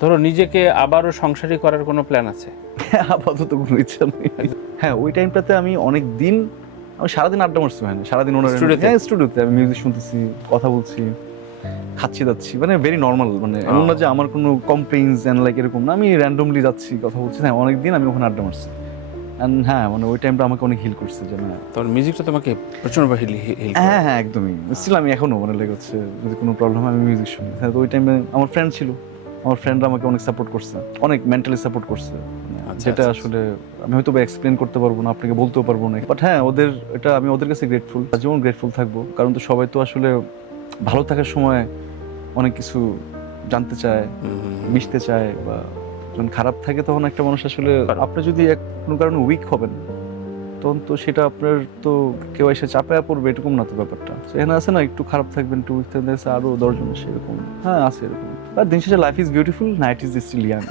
ধরো নিজেকে আবারও সংসারী করার কোনো প্ল্যান আছে? আপাতত কোনো ইচ্ছা নেই। হ্যাঁ, ওই টাইমটাতে আমি অনেক দিন, আমি সারাদিন আড্ডা মারছি, মানে সারাদিন ওনার স্টুডিওতে? হ্যাঁ স্টুডিওতে আমি মিউজিক শুনতেছি, কথা বলছি, খাচ্ছি যাচ্ছি, মানে ভেরি নর্মাল, মানে এমন না যে আমার কোনো কমপ্লেইনস এন্ড লাইক এরকম না, আমি র্যান্ডমলি যাচ্ছি, কথা বলছি। হ্যাঁ, অনেকদিন আমি ওখানে আড্ডা মারছি। অ্যান্ড হ্যাঁ, মানে ওই টাইমটা আমাকে অনেক হিল করছে যে না। তোমার মিউজিকটা তোমাকে প্রচন্ড হিল হ্যাঁ হ্যাঁ একদমই স্টিল আমি এখনো মানে লাইক হচ্ছে যদি কোনো প্রবলেম হয় আমি মিউজিক শুনি। হ্যাঁ, তো ওই টাইমে আমার ফ্রেন্ড ছিল, আমার ফ্রেন্ডরা আমাকে অনেক সাপোর্ট করছে, অনেক মেন্টালি সাপোর্ট করছে, যেটা আসলে আমি হয়তো বা এক্সপ্লেন করতে পারবো না, আপনাকে বলতেও পারবো না, বাট হ্যাঁ ওদের এটা আমি ওদের কাছে গ্রেটফুল, যেমন গ্রেটফুল থাকবো। কারণ তো সবাই তো আসলে ভালো থাকার সময় অনেক কিছু জানতে চায়, মিশতে চায়, বা যখন খারাপ থাকে তখন একটা মানুষ আসলে, আপনি যদি কোনো কারণে উইক হবেন তখন তো সেটা আপনার তো কেউ এসে চাপায়া পড়বে এরকম না তো ব্যাপারটা। এখানে আছে না, একটু খারাপ থাকবেন, একটু উইক থাকবেন, আরো 10 জন সেরকম। হ্যাঁ আছে এরকম। আর দিন শেষে life is beautiful, night is still young.